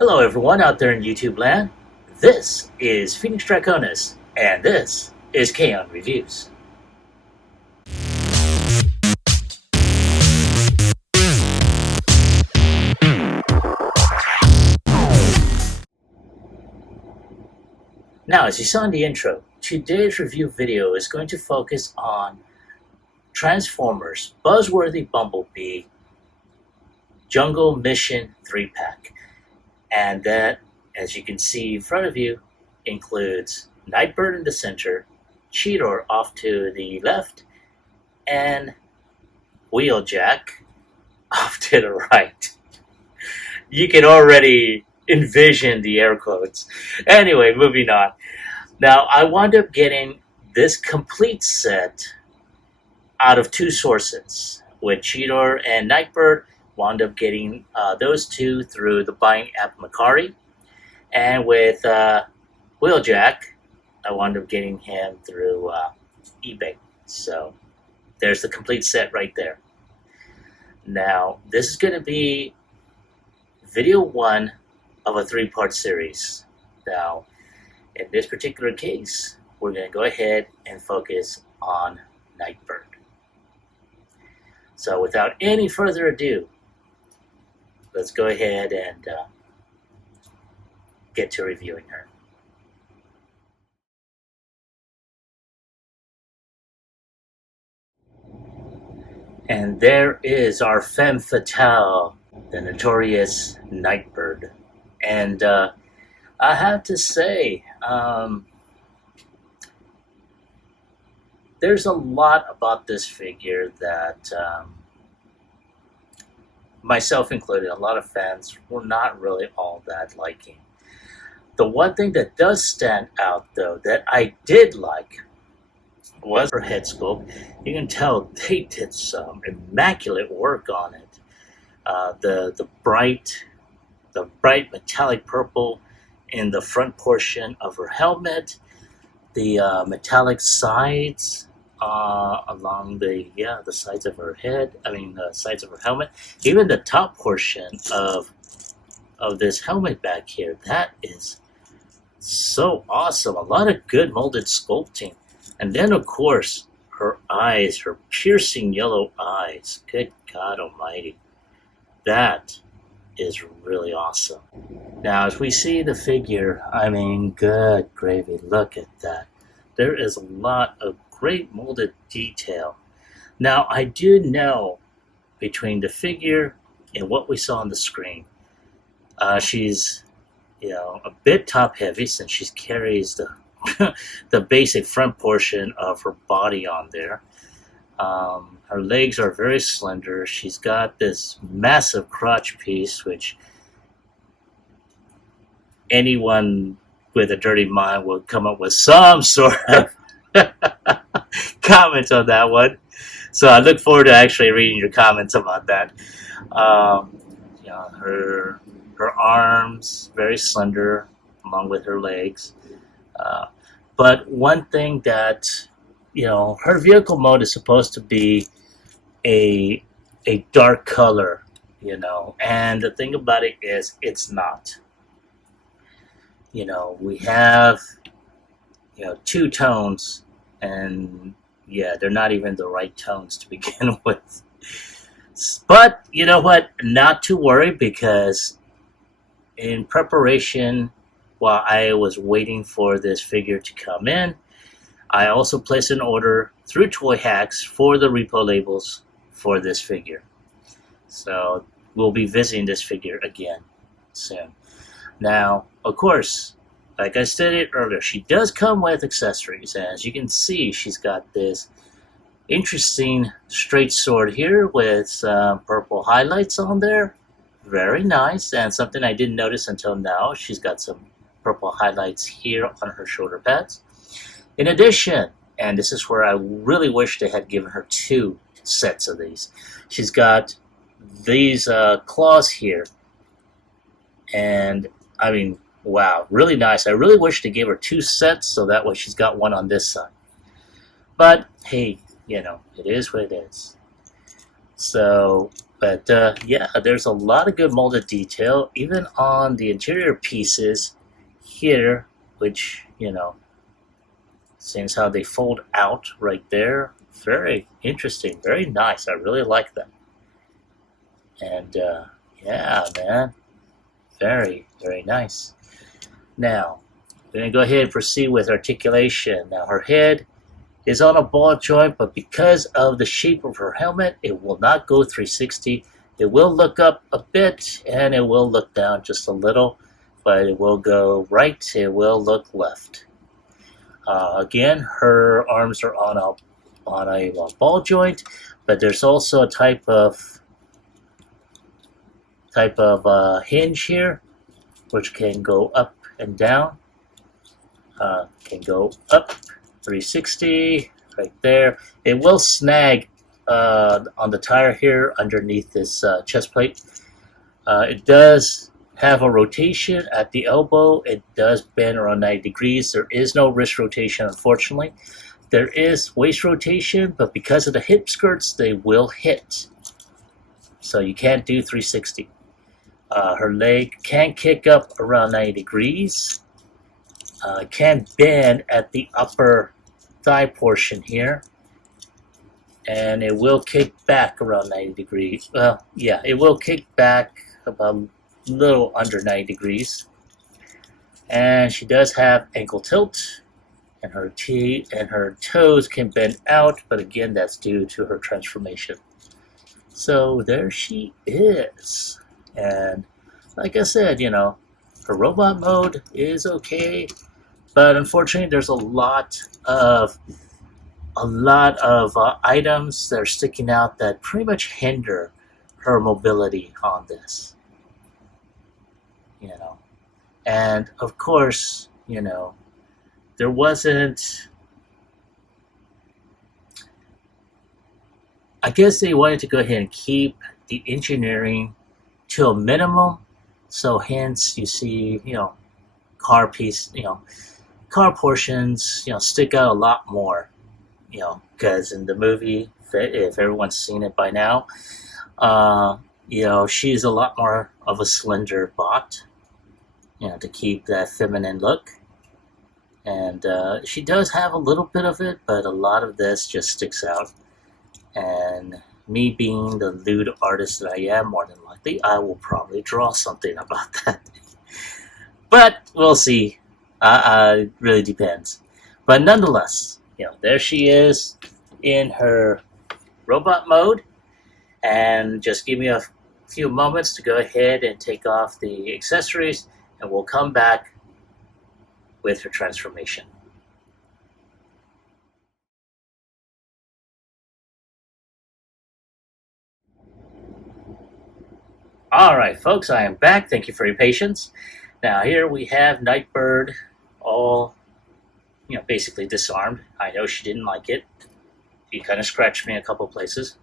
Hello everyone out there in YouTube land. This is Phoenix Draconis, and this is Kaon Reviews. Now, as you saw in the intro, today's review video is going to focus on Transformers Buzzworthy Bumblebee Jungle Mission 3-pack. And that, as you can see in front of you, includes Nightbird in the center, Cheetor off to the left, and Wheeljack off to the right. You can already envision the air quotes. Anyway, moving on. Now, I wound up getting this complete set out of two sources. With Cheetor and Nightbird, wound up getting those two through the buying app Macari, and with Wheeljack, I wound up getting him through eBay. So there's the complete set right there. Now, this is going to be video one of a three-part series. Now, in this particular case, we're going to go ahead and focus on Nightbird. So without any further ado, let's go ahead and get to reviewing her. And there is our femme fatale, the notorious Nightbird. And I have to say, there's a lot about this figure that myself included, a lot of fans were not really all that liking. The one thing that does stand out, though, that I did like was her head sculpt. You can tell they did some immaculate work on it. The bright metallic purple in the front portion of her helmet, the metallic sides along the sides of her head. The sides of her helmet. Even the top portion of this helmet back here. That is so awesome. A lot of good molded sculpting. And then, of course, her eyes, her piercing yellow eyes. Good God Almighty, that is really awesome. Now, as we see the figure, good gravy. Look at that. There is a lot of great molded detail. Now, I do know between the figure and what we saw on the screen, she's a bit top heavy since she carries the the basic front portion of her body on there. Her legs are very slender. She's got this massive crotch piece, which anyone with a dirty mind will come up with some sort of comments on that one. So I look forward to actually reading your comments about that. Her arms, very slender, along with her legs. But one thing that, her vehicle mode is supposed to be a dark color, and the thing about it is it's not. We have, two tones, and they're not even the right tones to begin with. But you know what? Not to worry, because in preparation, while I was waiting for this figure to come in, I also placed an order through Toy Hacks for the repo labels for this figure. So we'll be visiting this figure again soon. Now, of course, like I stated earlier, she does come with accessories. As you can see, she's got this interesting straight sword here with some purple highlights on there. Very nice, and something I didn't notice until now, she's got some purple highlights here on her shoulder pads. In addition, and this is where I really wish they had given her two sets of these, she's got these claws here, and wow, really nice. I really wish they gave her two sets, so that way she's got one on this side. But hey, it is what it is. So But yeah, there's a lot of good molded detail, even on the interior pieces here, which, seems how they fold out right there. Very interesting, very nice. I really like them. And yeah, man, very, very nice. Now, we're going to go ahead and proceed with articulation. Now, her head is on a ball joint, but because of the shape of her helmet, it will not go 360. It will look up a bit, and it will look down just a little, but it will go right, it will look left. Again, her arms are on a ball joint, but there's also a type of hinge here, which can go up and down. Can go up 360 right there. It will snag on the tire here underneath this chest plate. It does have a rotation at the elbow. It does bend around 90 degrees. There is no wrist rotation, unfortunately. There is waist rotation, but because of the hip skirts, they will hit. So you can't do 360. Her leg can kick up around 90 degrees. Can bend at the upper thigh portion here. And it will kick back around 90 degrees. Well, yeah, it will kick back about a little under 90 degrees. And she does have ankle tilt, and her toes can bend out, but again, that's due to her transformation. So there she is. And like I said, her robot mode is okay, but unfortunately there's a lot of items that are sticking out that pretty much hinder her mobility on this. And of course, there wasn't, I guess they wanted to go ahead and keep the engineering to a minimum, so hence you see, car portions, stick out a lot more, because in the movie, if everyone's seen it by now, she's a lot more of a slender bot, to keep that feminine look. And she does have a little bit of it, but a lot of this just sticks out. And me being the lewd artist that I am, more than likely, I will probably draw something about that. But we'll see. It really depends. But nonetheless, there she is in her robot mode. And just give me a few moments to go ahead and take off the accessories, and we'll come back with her transformation. Alright folks, I am back. Thank you for your patience. Now here we have Nightbird all, basically disarmed. I know she didn't like it. She kind of scratched me a couple places.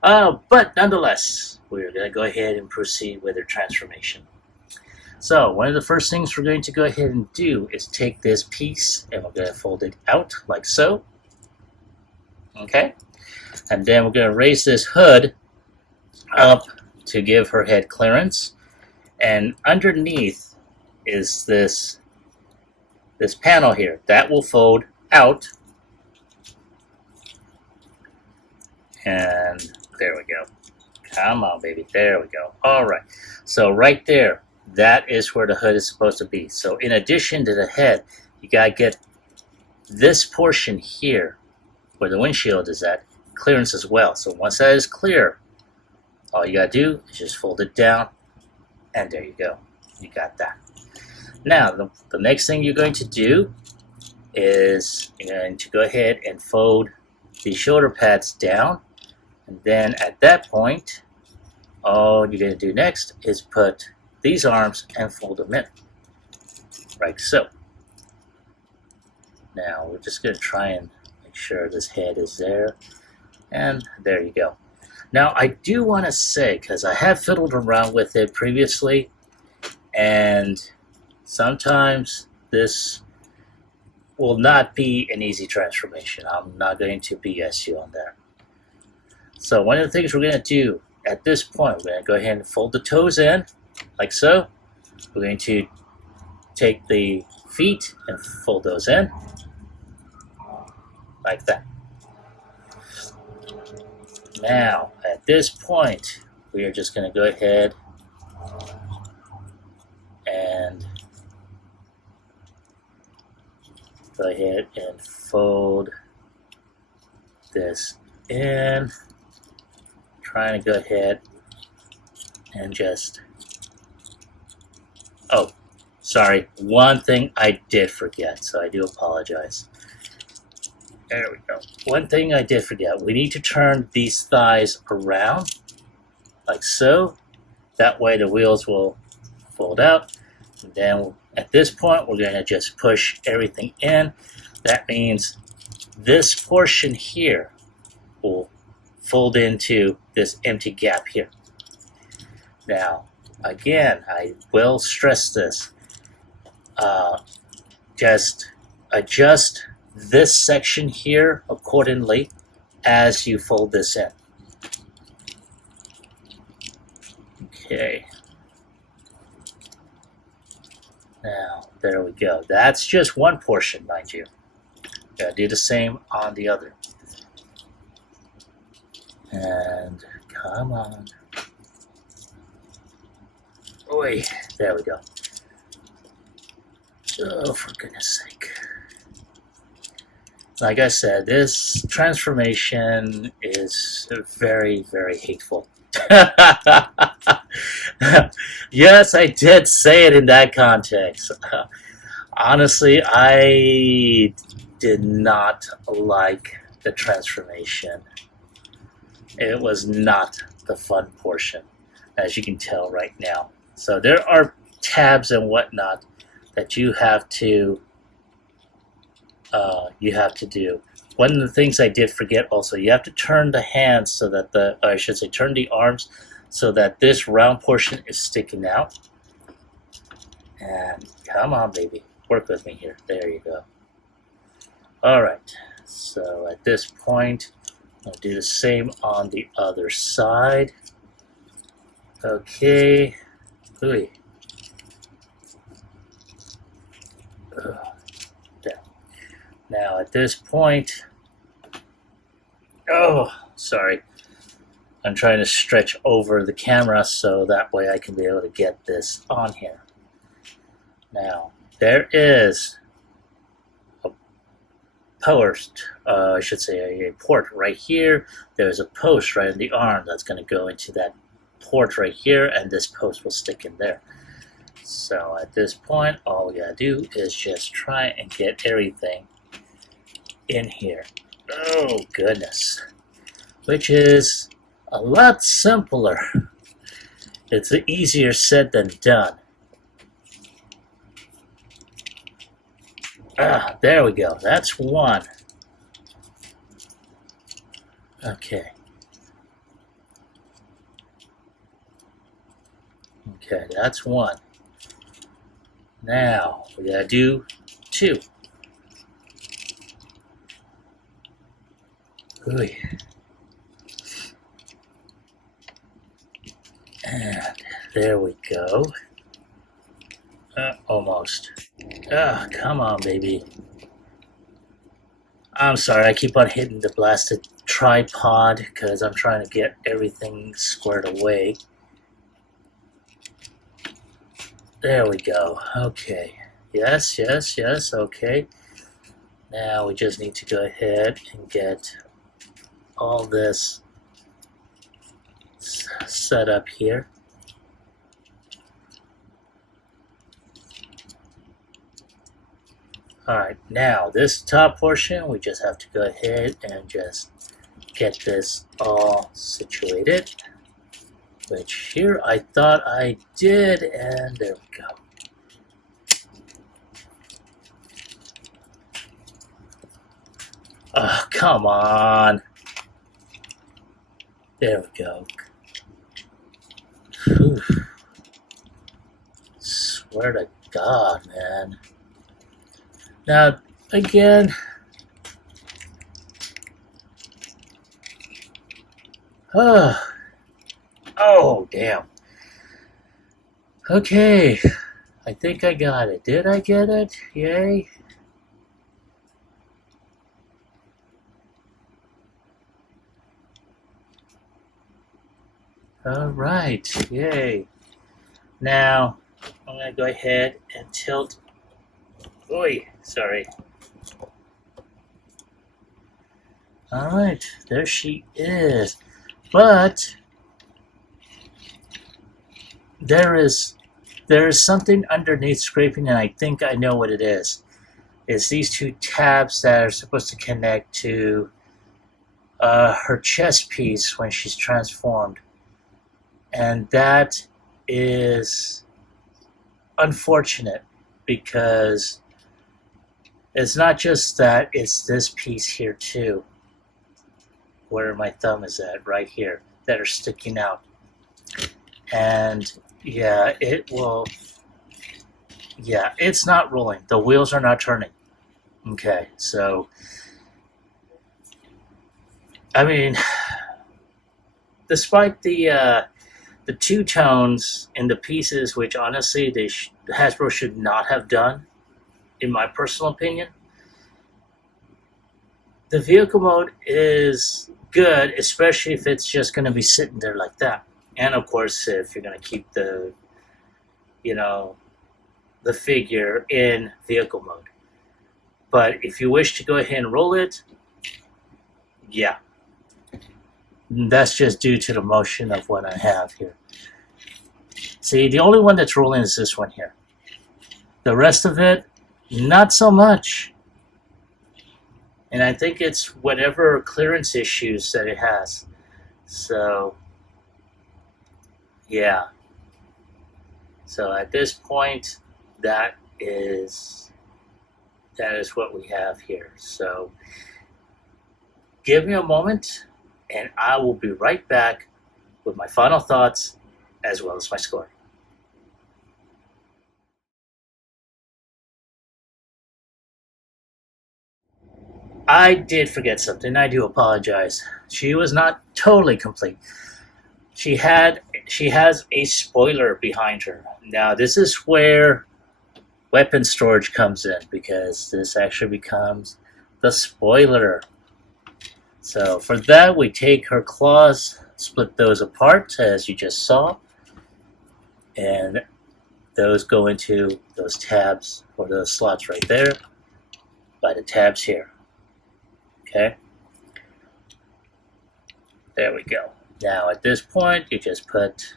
But nonetheless, we're going to go ahead and proceed with her transformation. So one of the first things we're going to go ahead and do is take this piece and we're going to fold it out like so. Okay? And then we're going to raise this hood up to give her head clearance. And underneath is this panel here. That will fold out. And there we go. Come on, baby. There we go. All right. So right there, that is where the hood is supposed to be. So in addition to the head, you got to get this portion here, where the windshield is at, clearance as well. So once that is clear, all you got to do is just fold it down, and there you go. You got that. Now, the next thing you're going to do is you're going to go ahead and fold the shoulder pads down. And then at that point, all you're going to do next is put these arms and fold them in, like so. Now we're just going to try and make sure this head is there, and there you go. Now I do want to say, because I have fiddled around with it previously, and sometimes this will not be an easy transformation. I'm not going to BS you on that. So one of the things we're going to do at this point, we're going to go ahead and fold the toes in, like so. We're going to take the feet and fold those in, like that. Now, at this point, we are just going to go ahead and fold this in. Trying to go ahead and just, oh, sorry, one thing I did forget, so I do apologize. There we go. One thing I did forget, we need to turn these thighs around, like so. That way the wheels will fold out. And then at this point, we're going to just push everything in. That means this portion here will fold into this empty gap here. Now, again, I will stress this. Just adjust this section here accordingly as you fold this in. Okay. Now, there we go. That's just one portion, mind you. Gotta do the same on the other. And come on. Oi, there we go. Oh, for goodness sake. Like I said, this transformation is very, very hateful. Yes, I did say it in that context. Honestly, I did not like the transformation. It was not the fun portion, as you can tell right now. So there are tabs and whatnot that you have to do. One of the things I did forget also, you have to turn the hands so that turn the arms so that this round portion is sticking out. And come on, baby, work with me here. There you go. All right, so at this point, I'll do the same on the other side. Okay. Ooh. There. Now at this point, oh, sorry. I'm trying to stretch over the camera so that way I can be able to get this on here. Now, there is a post, I should say a port right here. There's a post right in the arm that's going to go into that port right here, and this post will stick in there. So at this point, all we gotta do is just try and get everything in here. Oh goodness. Which is a lot simpler. It's easier said than done. Ah, there we go. That's one. Okay. Okay, that's one. Now, we gotta do two. Ooh. And there we go. Almost. Ah, come on, baby. I'm sorry, I keep on hitting the blasted tripod because I'm trying to get everything squared away. There we go. Okay. Yes, yes, yes. Okay. Now we just need to go ahead and get all this set up here. Alright, now this top portion, we just have to go ahead and just get this all situated. Which here I thought I did, and there we go. Oh, come on. There we go. Whew. Swear to God, man. Now, again, Oh, damn. Okay, I think I got it. Did I get it? Yay. Alright, yay. Now, I'm going to go ahead and tilt. Oi, sorry. Alright, there she is. But there is something underneath scraping, and I think I know what it is. It's these two tabs that are supposed to connect to her chest piece when she's transformed. And that is unfortunate because it's not just that, it's this piece here too, where my thumb is at, right here, that are sticking out. And yeah, it's not rolling. The wheels are not turning. Okay, so, I mean, despite the two tones in the pieces, which honestly Hasbro should not have done, in my personal opinion, the vehicle mode is good, especially if it's just going to be sitting there like that. And of course, if you're going to keep the figure in vehicle mode. But if you wish to go ahead and roll it, yeah. That's just due to the motion of what I have here. See, the only one that's rolling is this one here. The rest of it, not so much. And I think it's whatever clearance issues that it has. So, yeah. So at this point, that is what we have here. So give me a moment, and I will be right back with my final thoughts as well as my score. I did forget something. I do apologize. She was not totally complete. She has a spoiler behind her. Now this is where weapon storage comes in, because this actually becomes the spoiler. So for that, we take her claws, split those apart as you just saw, and those go into those tabs, or those slots right there by the tabs here. Okay, there we go. Now at this point, you just put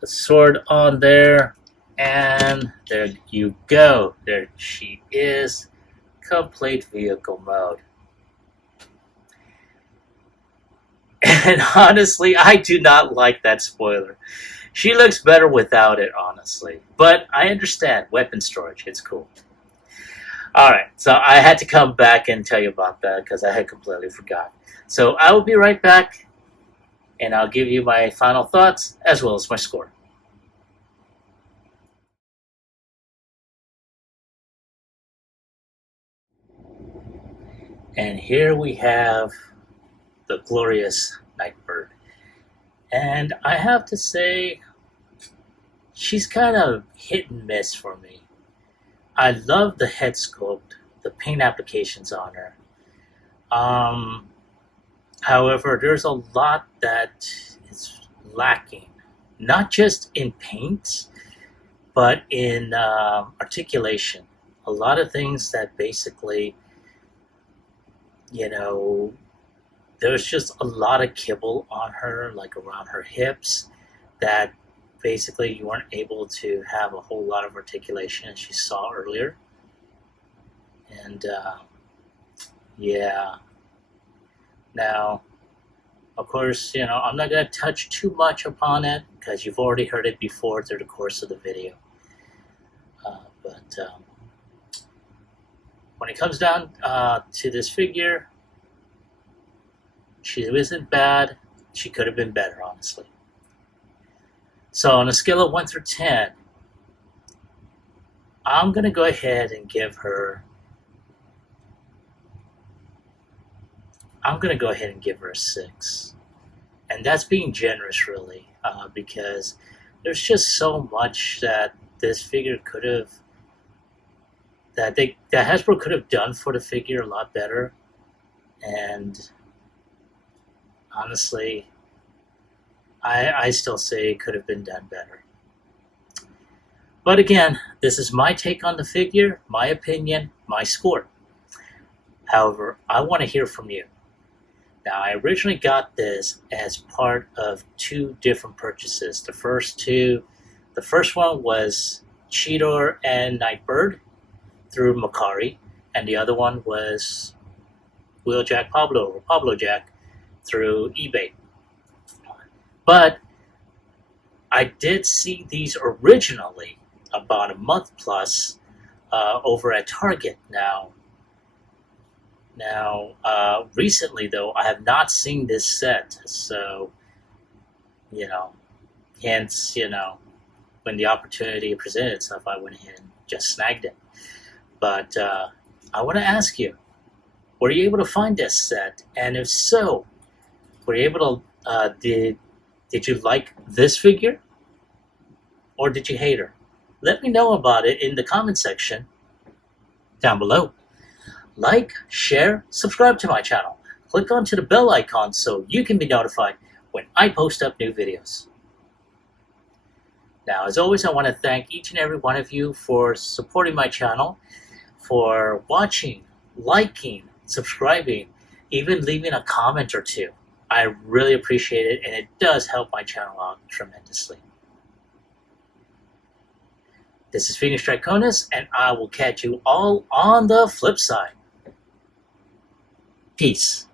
the sword on there, and there you go. There she is, complete vehicle mode. And honestly, I do not like that spoiler. She looks better without it, honestly. But I understand, weapon storage, it's cool. Alright, so I had to come back and tell you about that because I had completely forgot. So I will be right back, and I'll give you my final thoughts as well as my score. And here we have the glorious Nightbird. And I have to say, she's kind of hit and miss for me. I love the head sculpt, the paint applications on her. However, there's a lot that is lacking, not just in paint, but in articulation. A lot of things that basically, there's just a lot of kibble on her, like around her hips, that basically you weren't able to have a whole lot of articulation, as you saw earlier. And yeah. Now, of course, I'm not going to touch too much upon it because you've already heard it before through the course of the video. But when it comes down to this figure, she isn't bad. She could have been better, honestly. So on a scale of 1 through 10, I'm going to go ahead and give her a 6. And that's being generous, really, because there's just so much that this figure could have, that Hasbro could have done for the figure a lot better. And honestly, I still say it could have been done better. But again, this is my take on the figure, my opinion, my score. However, I want to hear from you. Now, I originally got this as part of 2 different purchases. The first one was Cheetor and Nightbird through Macari, and the other one was Wheeljack Pablo, or Pablo Jack, through eBay. But I did see these originally about a month plus over at Target. Now, recently though, I have not seen this set, so hence, when the opportunity presented itself, I went ahead and just snagged it. But I want to ask you, were you able to find this set? And if so, were you able to, did you like this figure? Or did you hate her? Let me know about it in the comment section down below. Like, share, subscribe to my channel. Click onto the bell icon so you can be notified when I post up new videos. Now, as always, I want to thank each and every one of you for supporting my channel, for watching, liking, subscribing, even leaving a comment or 2. I really appreciate it, and it does help my channel out tremendously. This is Phoenix Draconis, and I will catch you all on the flip side. Peace.